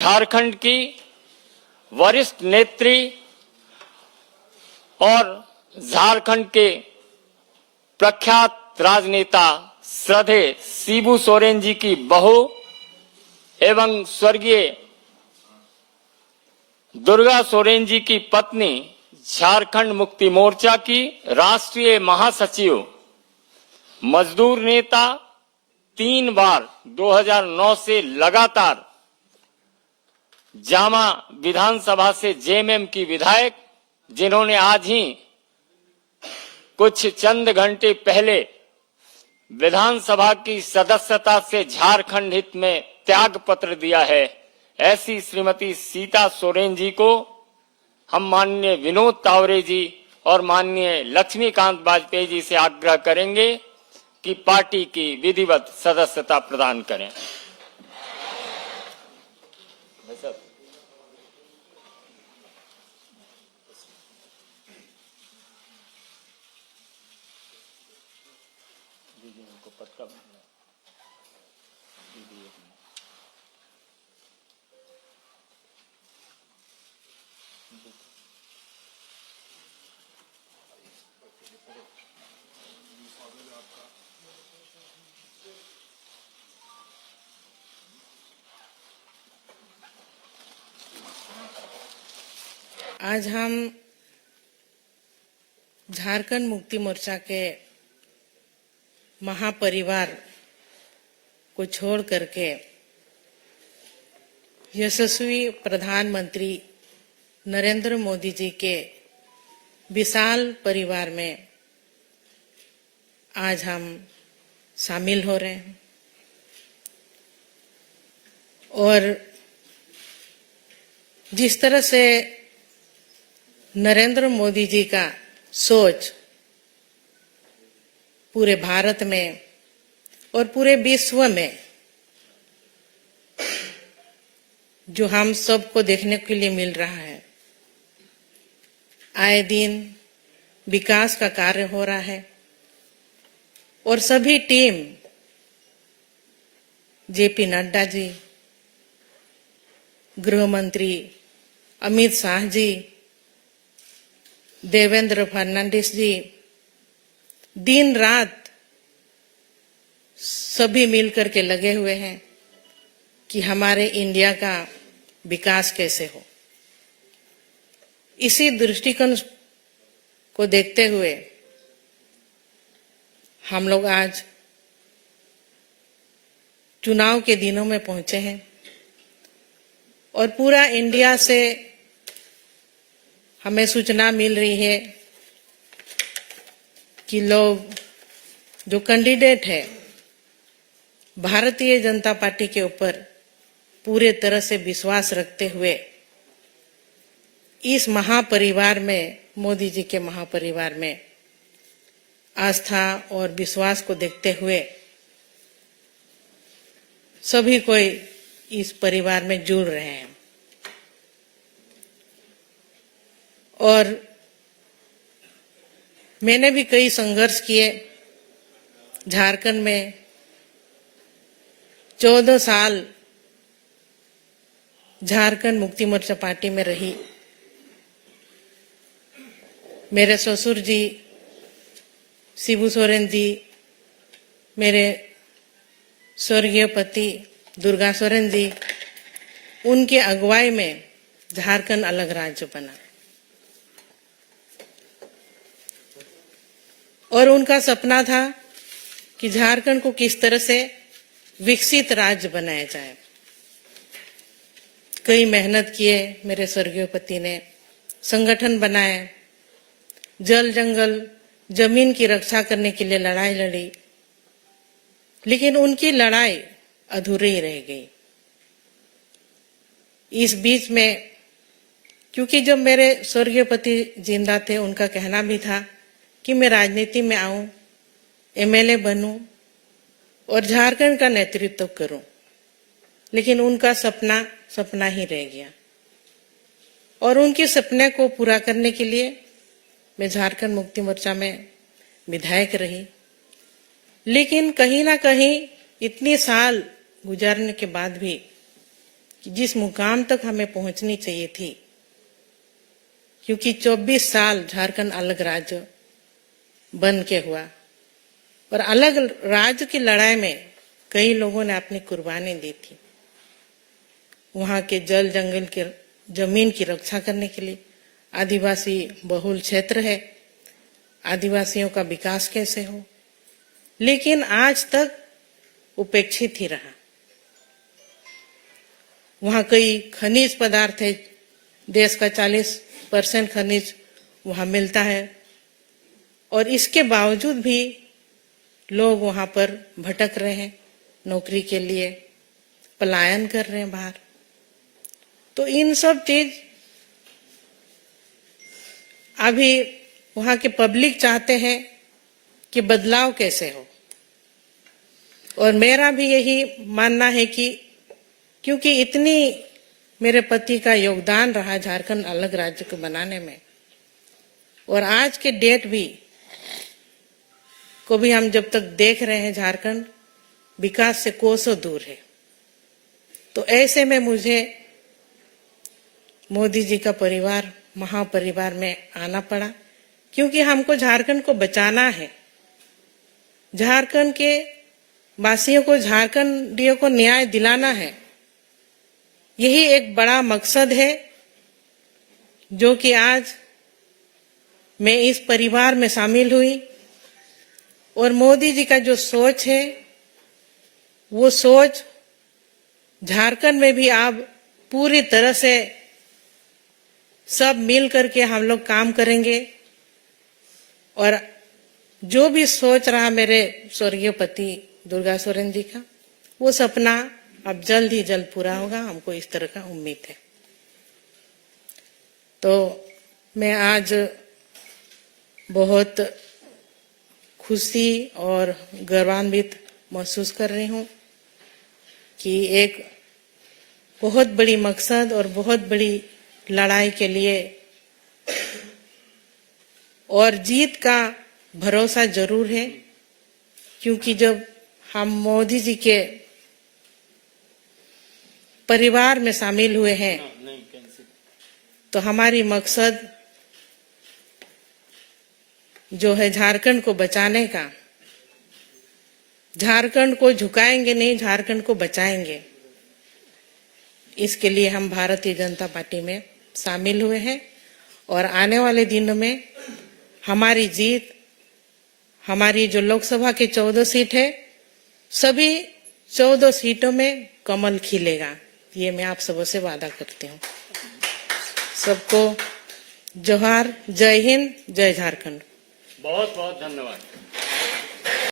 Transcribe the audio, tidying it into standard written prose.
झारखंड की वरिष्ठ नेत्री और झारखंड के प्रख्यात राजनेता श्रद्धेय शिबू सोरेन जी की बहू एवं स्वर्गीय दुर्गा सोरेन जी की पत्नी, झारखंड मुक्ति मोर्चा की राष्ट्रीय महासचिव, मजदूर नेता, 3 बार 2009 से लगातार जामा विधानसभा से जेएमएम की विधायक, जिन्होंने आज ही कुछ चंद घंटे पहले विधानसभा की सदस्यता से झारखंड हित में त्याग पत्र दिया है, ऐसी श्रीमती सीता सोरेन जी को हम माननीय विनोद तावरे जी और माननीय लक्ष्मीकांत वाजपेयी जी से आग्रह करेंगे कि पार्टी की विधिवत सदस्यता प्रदान करें। आज हम झारखंड मुक्ति मोर्चा के महापरिवार को छोड़ करके यशस्वी प्रधानमंत्री नरेंद्र मोदी जी के विशाल परिवार में आज हम शामिल हो रहे हैं और जिस तरह से नरेंद्र मोदी जी का सोच पूरे भारत में और पूरे विश्व में जो हम सबको देखने के लिए मिल रहा है, आए दिन विकास का कार्य हो रहा है और सभी टीम, जेपी नड्डा जी, गृह मंत्री अमित शाह जी, देवेंद्र फर्नांडिस जी, दिन रात सभी मिलकर के लगे हुए हैं कि हमारे इंडिया का विकास कैसे हो। इसी दृष्टिकोण को देखते हुए हम लोग आज चुनाव के दिनों में पहुंचे हैं और पूरा इंडिया से हमें सूचना मिल रही है कि लोग, जो कैंडिडेट है, भारतीय जनता पार्टी के ऊपर पूरे तरह से विश्वास रखते हुए इस महापरिवार में, मोदी जी के महापरिवार में आस्था और विश्वास को देखते हुए सभी कोई इस परिवार में जुड़ रहे हैं। और मैंने भी कई संघर्ष किए। झारखंड में 14 साल झारखंड मुक्ति मोर्चा पार्टी में रही। मेरे ससुर जी शिबू सोरेन जी, मेरे स्वर्गीय पति दुर्गा सोरेन जी, उनकी अगुवाई में झारखंड अलग राज्य बना और उनका सपना था कि झारखंड को किस तरह से विकसित राज्य बनाया जाए। कई मेहनत किए मेरे स्वर्गीय पति ने, संगठन बनाए, जल जंगल जमीन की रक्षा करने के लिए लड़ाई लड़ी, लेकिन उनकी लड़ाई अधूरी रह गई। इस बीच में, क्योंकि जब मेरे स्वर्गीय पति जिंदा थे, उनका कहना भी था कि मैं राजनीति में आऊं, एमएलए बनूं और झारखंड का नेतृत्व करूं, लेकिन उनका सपना ही रह गया। और उनके सपने को पूरा करने के लिए मैं झारखंड मुक्ति मोर्चा में विधायक रही। लेकिन कहीं ना कहीं इतने साल गुजारने के बाद भी कि जिस मुकाम तक हमें पहुंचनी चाहिए थी, क्योंकि 24 साल झारखंड अलग राज्य बन के हुआ और अलग राज्य की लड़ाई में कई लोगों ने अपनी कुर्बानी दी थी। वहां के जल जंगल के जमीन की रक्षा करने के लिए, आदिवासी बहुल क्षेत्र है, आदिवासियों का विकास कैसे हो, लेकिन आज तक उपेक्षित ही रहा। वहां कई खनिज पदार्थ है, देश का 40% खनिज वहां मिलता है और इसके बावजूद भी लोग वहां पर भटक रहे हैं, नौकरी के लिए पलायन कर रहे हैं बाहर। तो इन सब चीज अभी वहां के पब्लिक चाहते हैं कि बदलाव कैसे हो, और मेरा भी यही मानना है कि क्योंकि इतनी मेरे पति का योगदान रहा झारखंड अलग राज्य को बनाने में, और आज के डेट को भी हम जब तक देख रहे हैं झारखंड विकास से कोसों दूर है, तो ऐसे में मुझे मोदी जी का परिवार, महापरिवार में आना पड़ा, क्योंकि हमको झारखंड को बचाना है, झारखंड के वासियों को, झारखंडियों को न्याय दिलाना है। यही एक बड़ा मकसद है जो कि आज मैं इस परिवार में शामिल हुई, और मोदी जी का जो सोच है वो सोच झारखंड में भी अब पूरी तरह से सब मिल करके हम लोग काम करेंगे, और जो भी सोच रहा मेरे स्वर्गीय पति दुर्गा सोरेन जी का, वो सपना अब जल्द ही जल्द पूरा होगा, हमको इस तरह का उम्मीद है। तो मैं आज बहुत खुशी और गौरवान्वित महसूस कर रही हूँ कि एक बहुत बड़ी मकसद और बहुत बड़ी लड़ाई के लिए, और जीत का भरोसा जरूर है, क्योंकि जब हम मोदी जी के परिवार में शामिल हुए हैं तो हमारी मकसद जो है झारखंड को बचाने का, झारखंड को झुकाएंगे नहीं, झारखंड को बचाएंगे, इसके लिए हम भारतीय जनता पार्टी में शामिल हुए हैं। और आने वाले दिनों में हमारी जीत, हमारी जो लोकसभा के 14 सीट है, सभी 14 सीटों में कमल खिलेगा, ये मैं आप सबों से वादा करती हूँ। सबको जोहार, जय हिंद, जय झारखंड। बहुत बहुत धन्यवाद।